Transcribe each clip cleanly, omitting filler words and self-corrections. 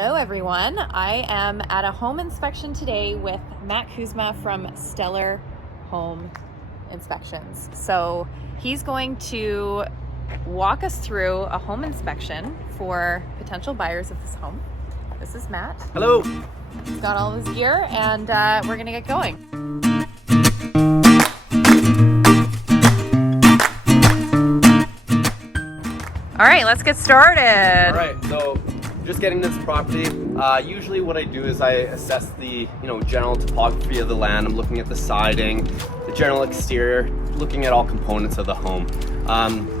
Hello everyone, I am at a home inspection today with Matt Kuzma from Stellar Home Inspections. So he's going to walk us through a home inspection for potential buyers of this home. This is Matt. Hello. He's got all his gear and we're gonna get going. All right, let's get started. All right, so just getting this property. Usually what I do is I assess the general topography of the land. I'm looking at the siding, the general exterior, looking at all components of the home.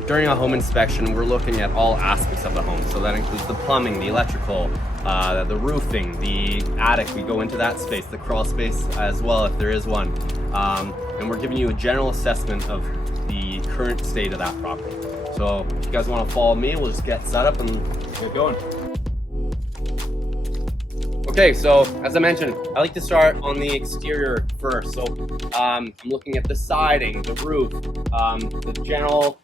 During a home inspection, we're looking at all aspects of the home. So that includes the plumbing, the electrical, the roofing, the attic. We go into that space, the crawl space as well if there is one. And we're giving you a general assessment of the current state of that property. So if you guys want to follow me, we'll just get set up and get going. Okay, so as I mentioned, I like to start on the exterior first. So I'm looking at the siding, the roof, the general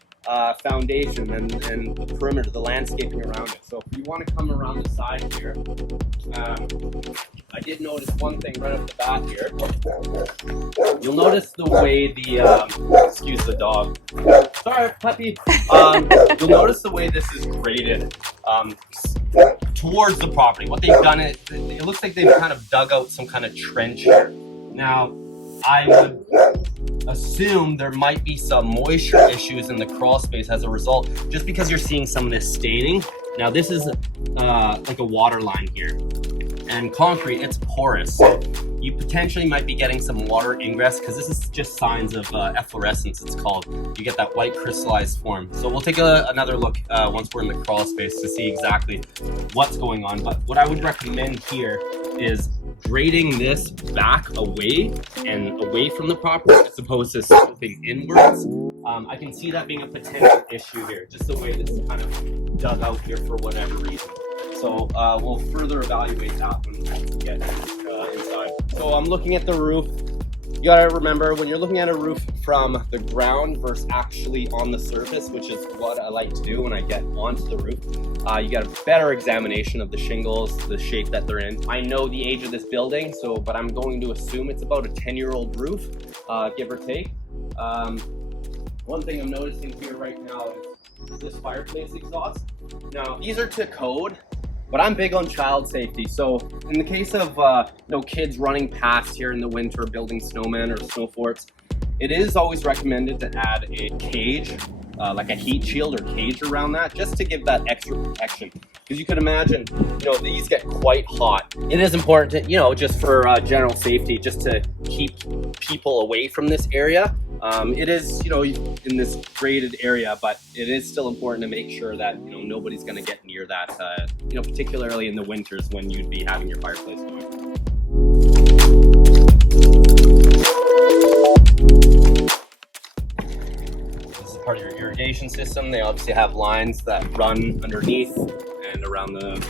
foundation and the perimeter, the landscaping around it. So if you want to come around the side here, I did notice one thing right off the bat here. You'll notice the way the, excuse the dog. Sorry, puppy. You'll notice the way this is graded towards the property. What they've done, it looks like they've kind of dug out some kind of trench here. Now, I would assume there might be some moisture issues in the crawl space as a result, just because you're seeing some of this staining. Now, this is like a water line here. And concrete, it's porous, so you potentially might be getting some water ingress because this is just signs of efflorescence, it's called. You get that white crystallized form. So we'll take another look once we're in the crawl space to see exactly what's going on. But what I would recommend here is grading this back away and away from the property as opposed to sloping inwards. I can see that being a potential issue here, just the way this is kind of dug out here for whatever reason. So we'll further evaluate that when we get inside. So I'm looking at the roof. You gotta remember, when you're looking at a roof from the ground versus actually on the surface, which is what I like to do when I get onto the roof, you get a better examination of the shingles, the shape that they're in. I know the age of this building, but I'm going to assume it's about a 10-year-old roof, give or take. One thing I'm noticing here right now is this fireplace exhaust. Now, these are to code, but I'm big on child safety. So in the case of kids running past here in the winter, building snowmen or snow forts, it is always recommended to add a cage, like a heat shield or cage around that, just to give that extra protection. Because you could imagine, these get quite hot. It is important to, just for general safety, just to keep people away from this area. It is, in this graded area, but it is still important to make sure that, nobody's going to get near that, particularly in the winters when you'd be having your fireplace going. This is part of your irrigation system. They obviously have lines that run underneath and around the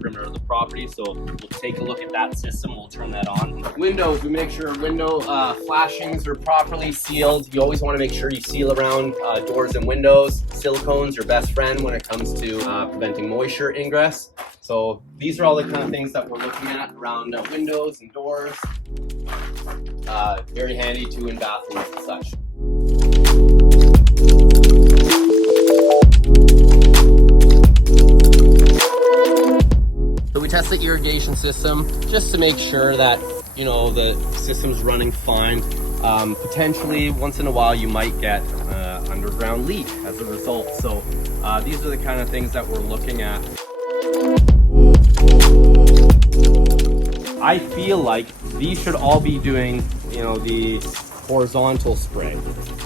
perimeter of the property. So we'll take a look at that system. We'll turn that on. Windows, we make sure window flashings are properly sealed. You always want to make sure you seal around doors and windows. Silicone's your best friend when it comes to preventing moisture ingress. So these are all the kind of things that we're looking at around windows and doors. Very handy too in bathrooms and such. So we test the irrigation system just to make sure that, the system's running fine. Potentially, once in a while, you might get underground leak as a result. So these are the kind of things that we're looking at. I feel like these should all be doing, the horizontal spray.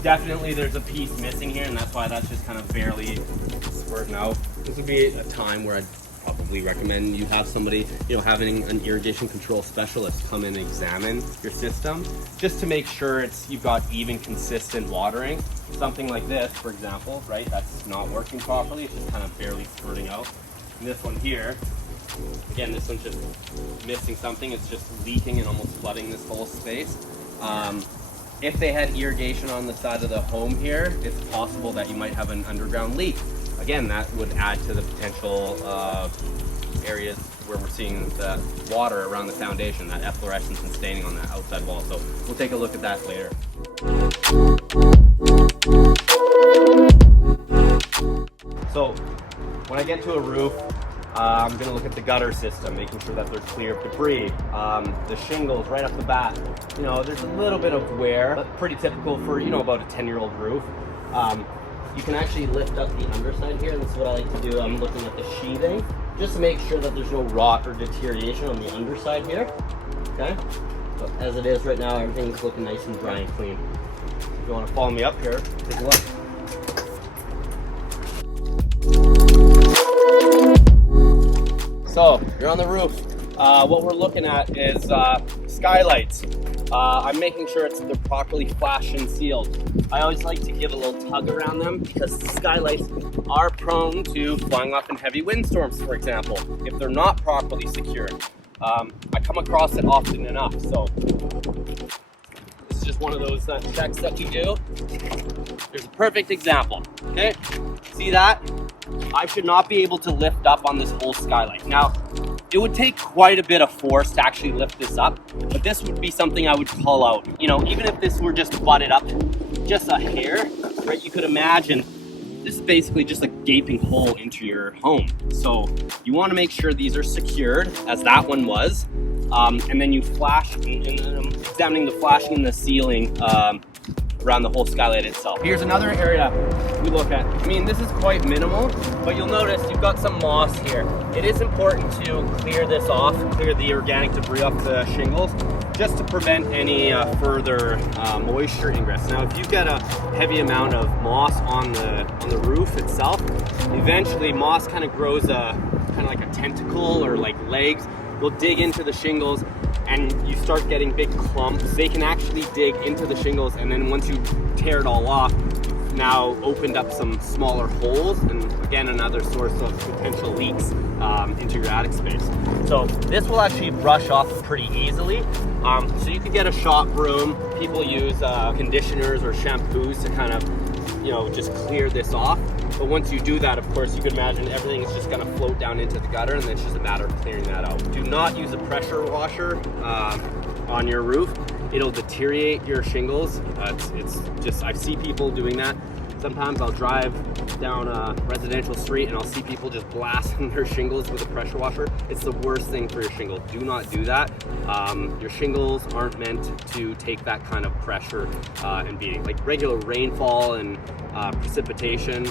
Definitely there's a piece missing here, and that's why that's just kind of barely squirting out. This would be a time where I'd probably recommend you have somebody, having an irrigation control specialist come in and examine your system, just to make sure you've got even, consistent watering. Something like this, for example, right? That's not working properly. It's just kind of barely squirting out. And this one here, again, this one's just missing something. It's just leaking and almost flooding this whole space. If they had irrigation on the side of the home here, it's possible that you might have an underground leak. Again, that would add to the potential areas where we're seeing the water around the foundation, that efflorescence and staining on the outside wall. So we'll take a look at that later. So when I get to a roof, I'm going to look at the gutter system, making sure that they're clear of debris. The shingles right off the bat, you know, there's a little bit of wear, but pretty typical for, you know, about a 10-year-old roof. You can actually lift up the underside here, and this is what I like to do. I'm looking at the sheathing, just to make sure that there's no rot or deterioration on the underside here, okay? So as it is right now, everything's looking nice and dry and clean. If you want to follow me up here, take a look. So you're on the roof. What we're looking at is skylights. I'm making sure they're properly flashed and sealed. I always like to give a little tug around them because skylights are prone to flying off in heavy windstorms, for example, if they're not properly secured. I come across it often enough, so this is just one of those checks that we do. Here's a perfect example, okay? See that? I should not be able to lift up on this whole skylight. Now, it would take quite a bit of force to actually lift this up, but this would be something I would call out. You know, even if this were just butted up just a hair, right, you could imagine this is basically just a gaping hole into your home. So you want to make sure these are secured, as that one was, and then you flash, and I'm examining the flashing in the ceiling around the whole skylight itself. Here's another area we look at. I mean, this is quite minimal, but you'll notice you've got some moss here. It is important to clear this off, clear the organic debris off the shingles, just to prevent any further moisture ingress. Now, if you've got a heavy amount of moss on the roof itself, eventually moss kind of grows kind of like a tentacle or like legs. You'll dig into the shingles and you start getting big clumps. They can actually dig into the shingles, and then once you tear it all off, you've now opened up some smaller holes, and again, another source of potential leaks into your attic space. So this will actually brush off pretty easily. So you could get a shop broom. People use conditioners or shampoos to kind of, you know, just clear this off. But once you do that, of course, you can imagine everything is just going to float down into the gutter, and then it's just a matter of clearing that out. Do not use a pressure washer on your roof. It'll deteriorate your shingles. It's just, I see people doing that. Sometimes I'll drive down a residential street and I'll see people just blasting their shingles with a pressure washer. It's the worst thing for your shingles. Do not do that. Your shingles aren't meant to take that kind of pressure and beating. Like regular rainfall and precipitation,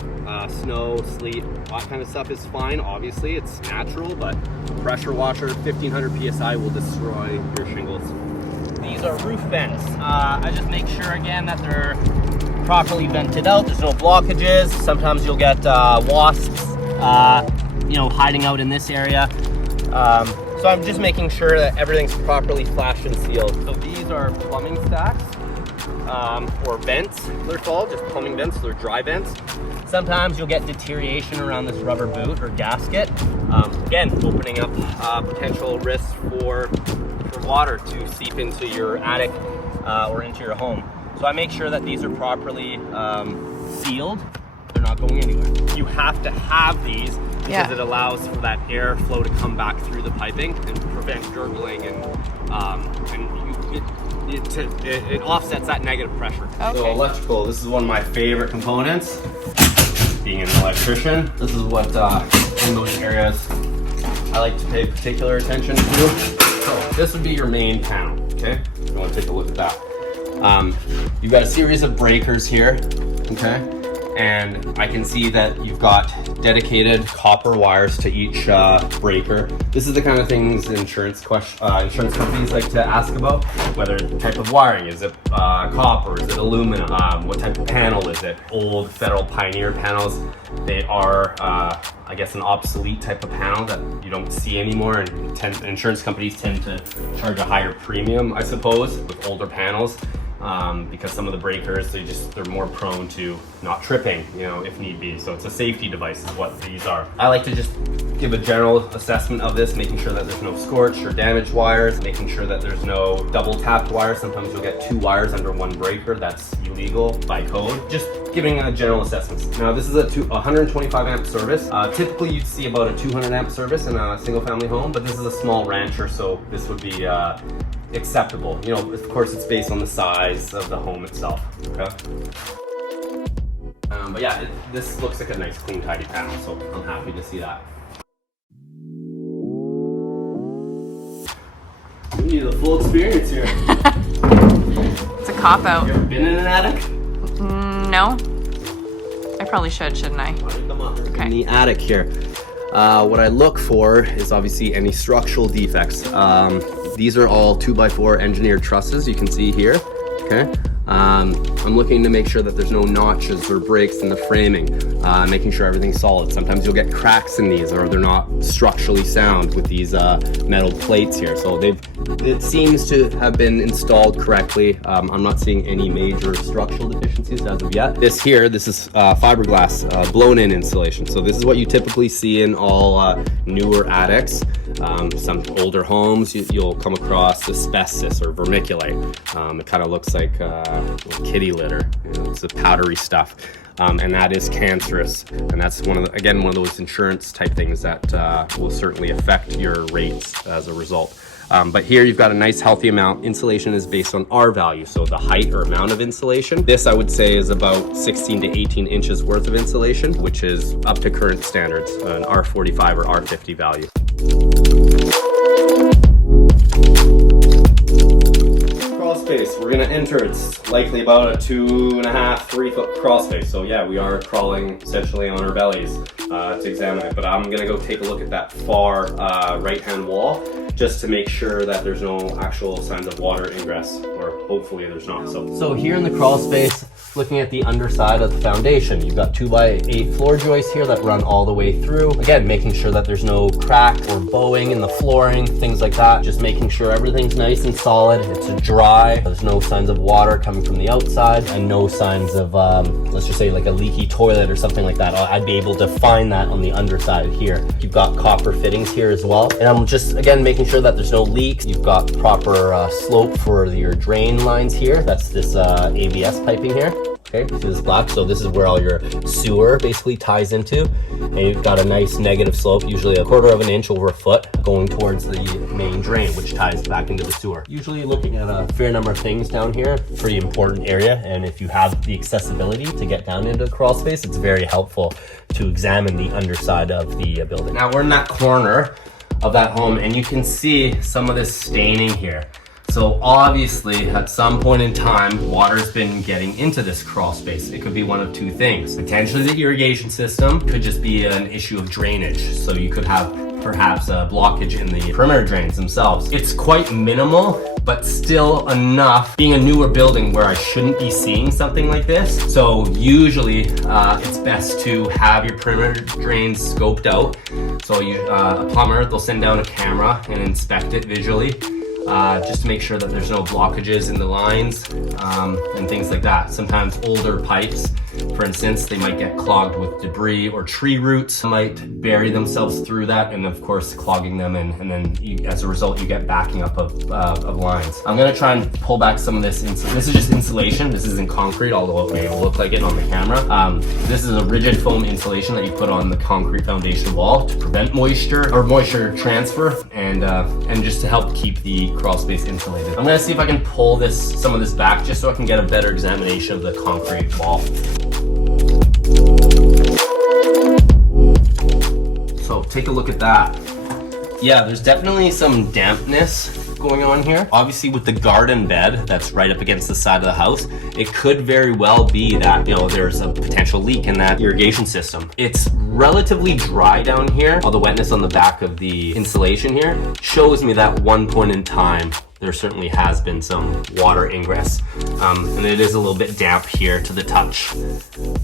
snow, sleet, that kind of stuff is fine. Obviously, it's natural, but pressure washer, 1500 PSI will destroy your shingles. These are roof vents. I just make sure again that they're properly vented out. There's no blockages. Sometimes you'll get wasps, you know, hiding out in this area. So I'm just making sure that everything's properly flashed and sealed. So these are plumbing stacks, or vents, they're called, just plumbing vents. They're dry vents. Sometimes you'll get deterioration around this rubber boot or gasket. Again, opening up potential risks for water to seep into your attic or into your home. So I make sure that these are properly sealed. They're not going anywhere. You have to have these because it allows for that airflow to come back through the piping and prevent gurgling, and it offsets that negative pressure. Okay. So electrical, this is one of my favorite components. Being an electrician, this is what in those areas I like to pay particular attention to. So this would be your main panel, okay? If you want to take a look at that. You've got a series of breakers here, okay? And I can see that you've got dedicated copper wires to each breaker. This is the kind of things insurance companies like to ask about. Whether type of wiring, is it copper, is it aluminum, what type of panel is it? Old Federal Pioneer panels, they are I guess an obsolete type of panel that you don't see anymore, and insurance companies tend to charge a higher premium, I suppose, with older panels. Because some of the breakers, they're more prone to not tripping, you know, if need be. So it's a safety device is what these are. I like to just give a general assessment of this, making sure that there's no scorched or damaged wires, making sure that there's no double tapped wires. Sometimes you'll get two wires under one breaker. That's illegal by code. Just giving general assessments. Now this is a 125 amp service. Typically you'd see about a 200 amp service in a single family home, but this is a small rancher, so this would be acceptable. You know, of course it's based on the size of the home itself, okay? But yeah, this looks like a nice clean tidy panel, so I'm happy to see that. We need the full experience here. It's a cop-out. You ever been in an attic? No. I probably should, shouldn't I? Come on. Okay. In the attic here, what I look for is obviously any structural defects. These are all 2x4 engineered trusses you can see here, okay? I'm looking to make sure that there's no notches or breaks in the framing, making sure everything's solid. Sometimes you'll get cracks in these, or they're not structurally sound with these metal plates here. So it seems to have been installed correctly. I'm not seeing any major structural deficiencies as of yet. This is fiberglass blown in insulation. So this is what you typically see in all newer attics. Some older homes, you'll come across asbestos or vermiculite. It kind of looks like kitty litter. You know, it's a powdery stuff, and that is cancerous. And that's one of those insurance type things that will certainly affect your rates as a result. But here you've got a nice healthy amount. Insulation is based on R value, so the height or amount of insulation. This I would say is about 16 to 18 inches worth of insulation, which is up to current standards, an R45 or R50 value. Crawl space, we're gonna enter. It's likely about a 2.5, 3 foot crawl space. So yeah, we are crawling essentially on our bellies to examine it. But I'm gonna go take a look at that far right-hand wall, just to make sure that there's no actual signs of water ingress, or hopefully there's not. So here in the crawl space, looking at the underside of the foundation, you've got 2x8 floor joists here that run all the way through. Again, making sure that there's no crack or bowing in the flooring, things like that. Just making sure everything's nice and solid. It's dry. There's no signs of water coming from the outside, and no signs of, let's just say like a leaky toilet or something like that. I'd be able to find that on the underside here. You've got copper fittings here as well. And I'm just, again, making sure that there's no leaks. You've got proper slope for your drain lines here. That's this ABS piping here. Okay, see this black? So this is where all your sewer basically ties into. And you've got a nice negative slope, usually 1/4 of an inch over a foot, going towards the main drain, which ties back into the sewer. Usually looking at a fair number of things down here, pretty important area. And if you have the accessibility to get down into the crawl space, it's very helpful to examine the underside of the building. Now we're in that corner of that home, and you can see some of this staining here. So obviously at some point in time, water's been getting into this crawl space. It could be one of two things. Potentially the irrigation system, could just be an issue of drainage. So you could have perhaps a blockage in the perimeter drains themselves. It's quite minimal, but still enough, being a newer building where I shouldn't be seeing something like this. So usually it's best to have your perimeter drains scoped out. So a plumber, they'll send down a camera and inspect it visually. Just to make sure that there's no blockages in the lines and things like that. Sometimes older pipes, for instance, they might get clogged with debris, or tree roots might bury themselves through that, and of course clogging them, and then as a result you get backing up of lines. I'm going to try and pull back some of this. This is just insulation. This isn't concrete, although it may look like it on the camera. This is a rigid foam insulation that you put on the concrete foundation wall to prevent moisture transfer, and just to help keep the crawl space insulated. I'm gonna see if I can pull some of this back, just so I can get a better examination of the concrete wall. So take a look at that. Yeah, there's definitely some dampness going on here. Obviously with the garden bed that's right up against the side of the house, it could very well be that, there's a potential leak in that irrigation system. It's relatively dry down here. All the wetness on the back of the insulation here shows me that one point in time there certainly has been some water ingress. And it is a little bit damp here to the touch,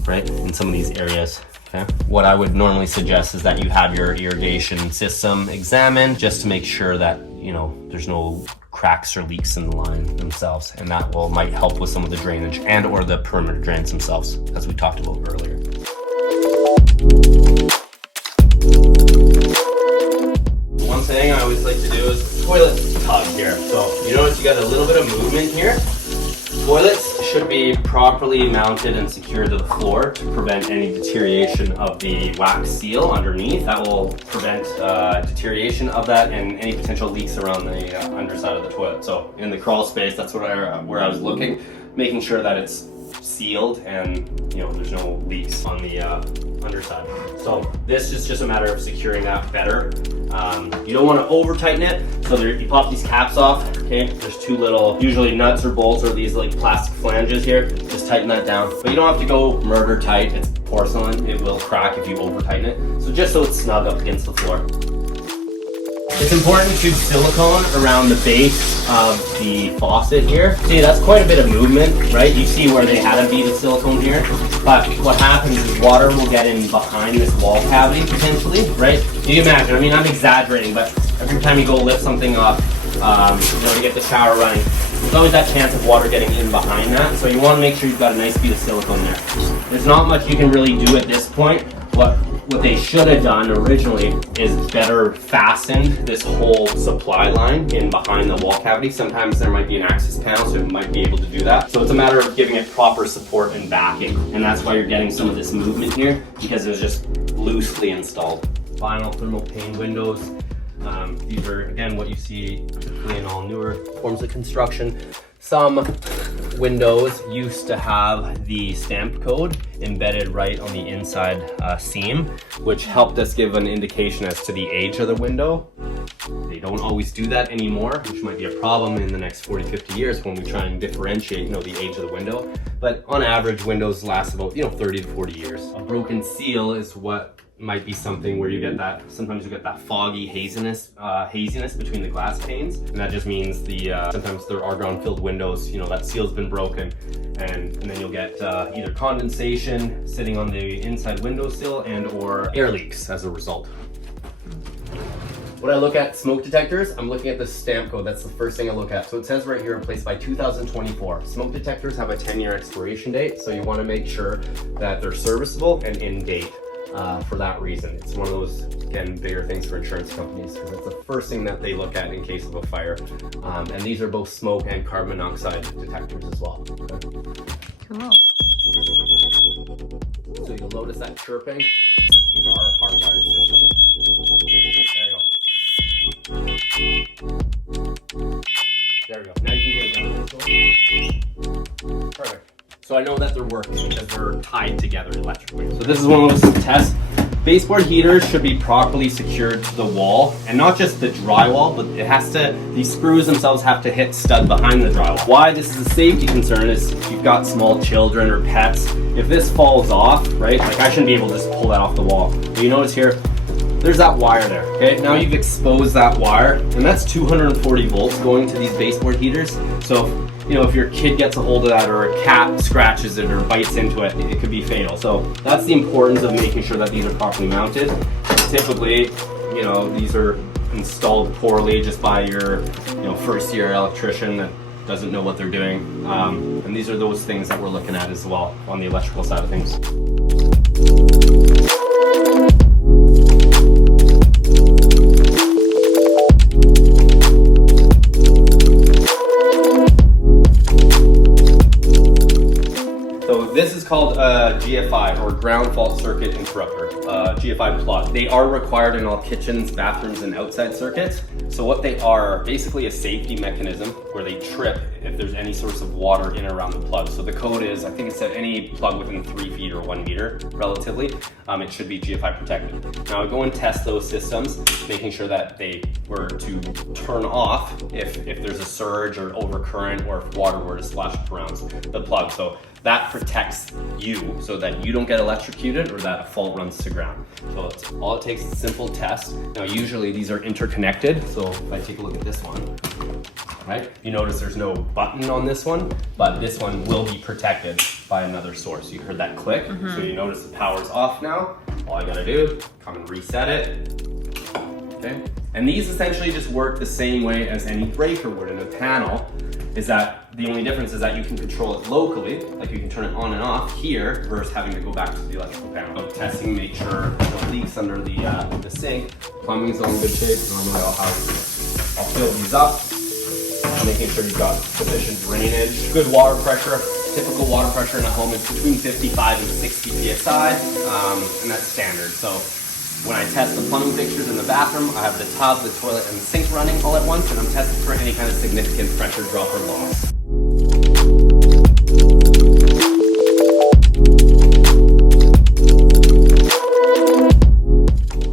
right, in some of these areas. Okay. What I would normally suggest is that you have your irrigation system examined, just to make sure that there's no cracks or leaks in the line themselves, and that might help with some of the drainage and or the perimeter drains themselves, as we talked about earlier. One thing I always like to do is toilet tug here. So you notice you got a little bit of movement here. Toilets should be properly mounted and secured to the floor to prevent any deterioration of the wax seal underneath. That will prevent deterioration of that and any potential leaks around the underside of the toilet. So in the crawl space, that's where I was looking, making sure that it's sealed and there's no leaks on the underside. So this is just a matter of securing that better. You don't want to over tighten it, so you pop these caps off. Okay, there's two little, usually nuts or bolts or these like plastic flanges here. Just tighten that down, but you don't have to go murder tight. It's porcelain, it will crack if you over tighten it. So just so it's snug up against the floor. It's important to silicone around the base of the faucet here. See, that's quite a bit of movement, right? You see where they had a bead of silicone here, but what happens is water will get in behind this wall cavity potentially, right? You can imagine, I mean, I'm exaggerating, but every time you go lift something up, to get the shower running, there's always that chance of water getting in behind that. So you want to make sure you've got a nice bead of silicone there. There's not much you can really do at this point. What they should have done originally is better fastened this whole supply line in behind the wall cavity. Sometimes there might be an access panel, so it might be able to do that. So it's a matter of giving it proper support and backing. And that's why you're getting some of this movement here, because it was just loosely installed. Vinyl thermal pane windows. These are, again, what you see typically in all newer forms of construction. Some windows used to have the stamp code embedded right on the inside seam, which helped us give an indication as to the age of the window. They don't always do that anymore, which might be a problem in the next 40-50 years when we try and differentiate the age of the window. But on average, windows last about 30 to 40 years. A broken seal is what might be something where you get that, sometimes you get that foggy haziness between the glass panes, and that just means sometimes they're argon filled windows, that seal's been broken, and then you'll get either condensation sitting on the inside windowsill and or air leaks as a result. When I look at smoke detectors, I'm looking at the stamp code. That's the first thing I look at. So it says right here, replaced by 2024. Smoke detectors have a 10-year expiration date, so you want to make sure that they're serviceable and in date. For that reason, it's one of those, again, bigger things for insurance companies, because it's the first thing that they look at in case of a fire. And these are both smoke and carbon monoxide detectors as well. Okay. Cool. So you'll notice that chirping. These are hardwired systems. There we go. Now you can hear them. Perfect. So I know that they're working because they're tied together electrically. So this is one of those tests. Baseboard heaters should be properly secured to the wall, and not just the drywall, but these screws themselves have to hit stud behind the drywall. Why this is a safety concern is if you've got small children or pets, if this falls off, right? Like I shouldn't be able to just pull that off the wall. But you notice here, there's that wire there, okay? Now you've exposed that wire, and that's 240 volts going to these baseboard heaters. So if your kid gets a hold of that, or a cat scratches it or bites into it, it could be fatal. So that's the importance of making sure that these are properly mounted. Typically, these are installed poorly just by your, first year electrician that doesn't know what they're doing. And these are those things that we're looking at as well on the electrical side of things. This is called a GFI, or ground fault circuit interrupter, GFI plug. They are required in all kitchens, bathrooms, and outside circuits. So what they are basically a safety mechanism where they trip if there's any source of water in or around the plug. So the code is, I think it said any plug within 3 feet or 1 meter, relatively, it should be GFI protected. Now I go and test those systems, making sure that they were to turn off if there's a surge or overcurrent, or if water were to splash up around the plug. So that protects you so that you don't get electrocuted or that a fault runs to ground. So all it takes is a simple test. Now usually these are interconnected, so if I take a look at this one, right? You notice there's no button on this one, but this one will be protected by another source. You heard that click, so you notice the power's off now. All I gotta do, come and reset it, okay? And these essentially just work the same way as any breaker would in a panel, is that the only difference is that you can control it locally, like you can turn it on and off here versus having to go back to the electrical panel. So testing, make sure no leaks under the sink. Plumbing's all in good shape. Normally I'll fill these up, making sure you've got sufficient drainage, good water pressure. typical water pressure in a home is between 55 and 60 psi, and that's standard. So when I test the plumbing fixtures in the bathroom, I have the tub, the toilet, and the sink running all at once, and I'm testing for any kind of significant pressure drop or loss.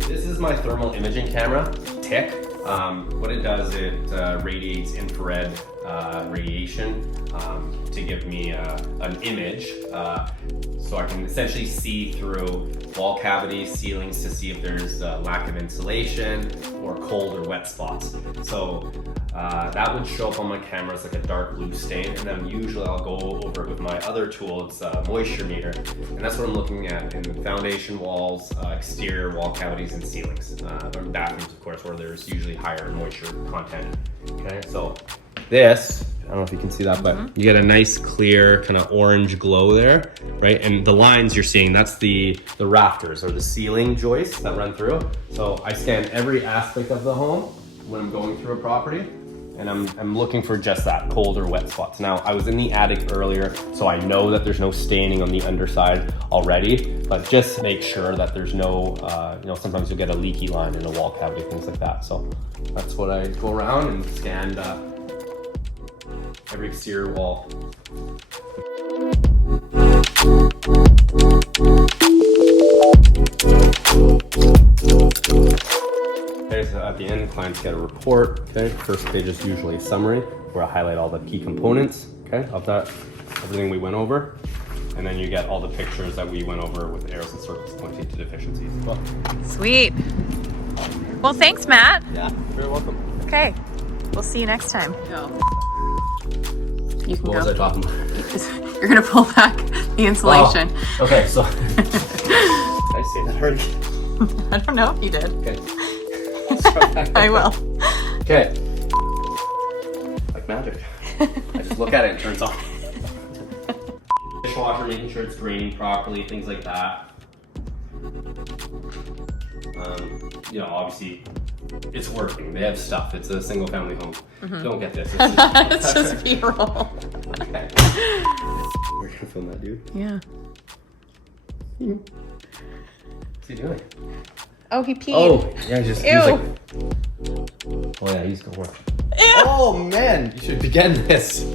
This is my thermal imaging camera, TIC. What it does, it radiates infrared radiation to give me an image, so I can essentially see through wall cavities, ceilings, to see if there's a lack of insulation or cold or wet spots. So that would show up on my camera as like a dark blue stain, and then usually I'll go over it with my other tool. It's a moisture meter, and that's what I'm looking at in foundation walls, exterior wall cavities, and ceilings. Or bathrooms, of course, where there's usually higher moisture content. Okay, so this, I don't know if you can see that, but you get a nice clear kind of orange glow there, right? And the lines you're seeing, that's the rafters or the ceiling joists that run through. So I scan every aspect of the home when I'm going through a property, and I'm looking for just that, cold or wet spots. Now, I was in the attic earlier, so I know that there's no staining on the underside already, but just make sure that there's no, you know, sometimes you'll get a leaky line in a wall cavity, things like that. So that's what I go around and scan every exterior wall. Okay, so at the end, clients get a report. Okay, first page is usually a summary where I highlight all the key components, okay, of that, everything we went over. And then you get all the pictures that we went over with arrows and circles pointing to deficiencies as well. Sweet. Well, thanks, Matt. Yeah, you're very welcome. Okay, we'll see you next time. Yeah. You can What go. was I talking about? You're gonna pull back the insulation. Oh, okay, so did I say that already? I don't know if you did. Okay. I will. Okay. Like magic. I just look at it and it turns on. Dishwasher, making sure it's draining properly, things like that. You know, obviously, it's working. They have stuff. It's a single family home. Don't get this. It's just B-roll. Okay. We're gonna film that, dude. Yeah. What's he doing? Oh, he peed. Oh, yeah, just. Ew. He's like, oh yeah, he's gonna work. Ew. Oh man, you should begin this.